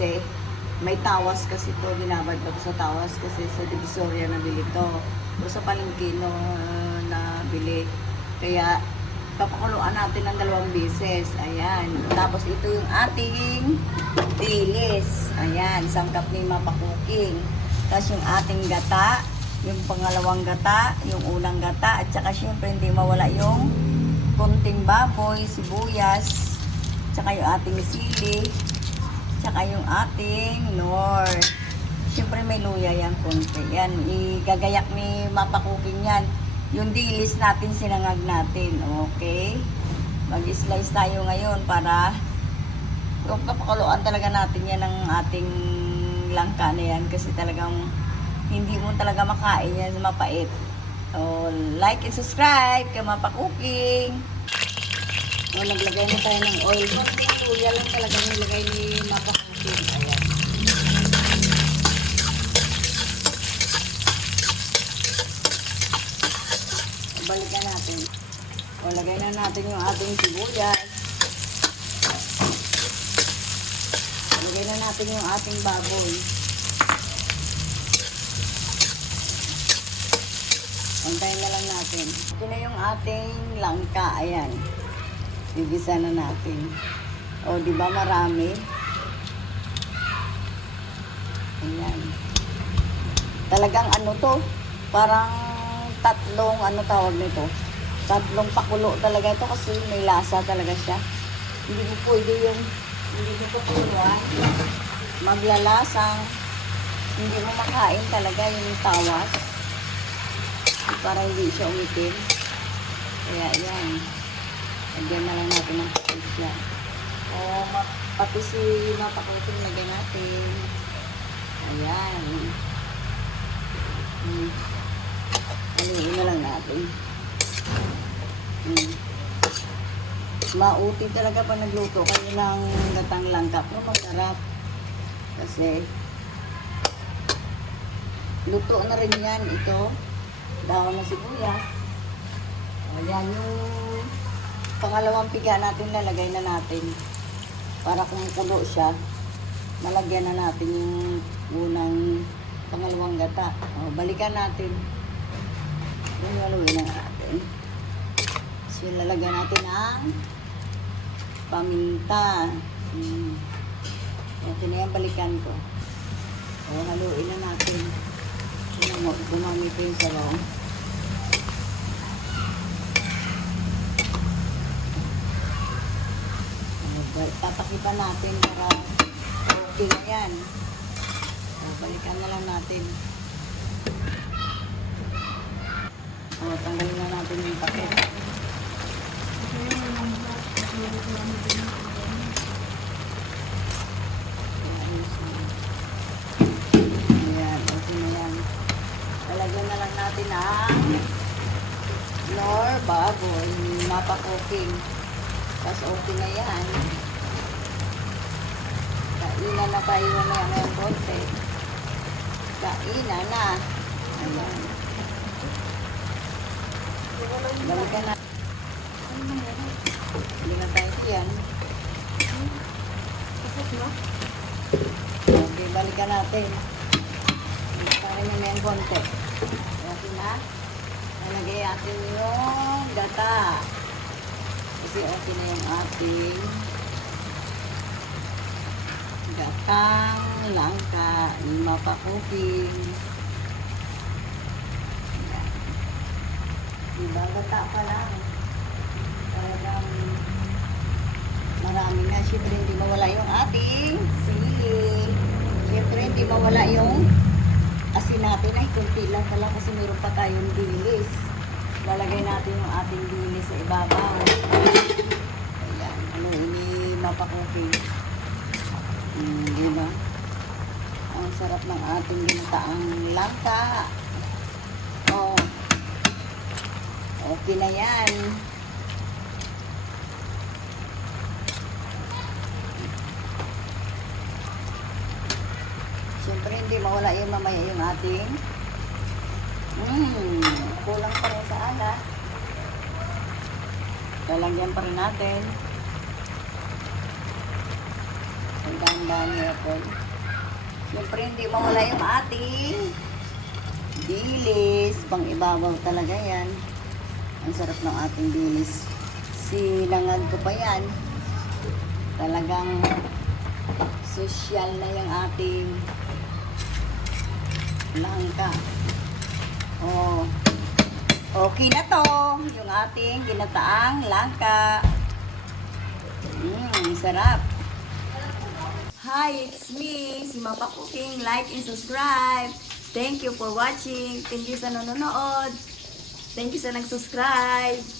Kasi may tawas kasi to, binabad ko sa tawas kasi sa Divisoria nabili to. O sa palengke no, nabili. Kaya papakuluan natin ng dalawang beses. Ayan. Tapos ito yung ating dilis. Ayan, sangkap ni Mapa Cooking. Tapos yung ating gata, yung pangalawang gata, yung unang gata, at saka syempre hindi mawala yung kunting baboy, sibuyas, tsaka yung ating sili, tsaka yung ating nor. Siyempre may luya yan konti. Yan, igagayak ni Mapa yan. Yung dilis natin, sinangag natin. Okay? Mag-slice tayo ngayon para kung kapakuluan talaga natin yan ng ating langka na yan kasi talagang hindi mo talaga makain yan mapait. So, like and subscribe kay Mapa Cooking. So, naglagay na tayo ng oil. Luya lang talaga nilagay ni Mapa Cooking. Ayan. So, balikan natin. O, lagay na natin yung ating sibuyas. Lagay na natin yung ating baboy. Antayin na lang natin. Ito na yung ating langka. Ayan. Bigisa na natin. O, di ba marami? Ayan. Talagang ano to, parang tatlong, ano tawag nito? Tatlong pakulo talaga ito kasi may lasa talaga siya. Hindi mo pwede yung, hindi mo pakuluan. Maglalasang, hindi mo makain talaga yung tawas para hindi siya umitim. Kaya yan. Lagyan na lang natin ng patisya. O ma- pati si mapakutin lagyan natin. Ayan. Hmm. Haluin na lang natin. Hmm. Mauti talaga pa nagluto kayo ng gatang langkap. No, masarap. Kasi luto na rin yan ito dahon ng sibuyas. Ayan yung pangalawang piga natin lalagay na natin para kung kulo siya malagyan na natin yung unang pangalawang gata. O, balikan natin. Yung haluin na natin. So, lalagyan natin ang paminta. Hmm. Ito na yan, balikan ko. O, haluin na natin. Gumamit ko yung sabaw. Ano, Tatakipan natin para okay na yan. O, balikan na lang natin. O, tanggalin na natin yung pakit. Ayan, okay na yan. Lalagyan na lang natin ang nor baboy, mapa cooking. Tapos okay na yan. Na tayo yan ng konti. Kainan na. Ayan. Balikan na. Hindi na tayo yan. Okay, balikan natin. Para na yan konti. Okay na. Nalagay natin yung gata. Kasi okay na yung ating gatang langka, lima pa cooking. Diba gata pa lang. Talagang marami na. Siyempre hindi mawala yung ating sili. Siyempre hindi mawala yung asin natin. Ay, kunti lang pala kasi meron pa tayong dilis. Lalagay natin yung ating dilis sa ibabaw. Ayan. Ano, ini mapakuking. Di ba? Ang sarap ng ating ginataang langka. Oh. Okay na yan. Siyempre, hindi mawala yung mamaya yung ating Mmm, kulang pa rin sa alat. Lalagyan pa rin natin. Mami Apple. Siyempre, hindi mawala yung ating dilis. Pang ibabaw talaga yan. Ang sarap ng ating dilis. Silangan ko pa yan. Talagang sosyal na yung ating langka. Oh. Okay na to. Yung ating ginataang langka. Mmm, sarap. Hi, it's me, si Mapa Cooking. Like and subscribe. Thank you for watching. Thank you sa nanonood. Thank you sa nag-subscribe.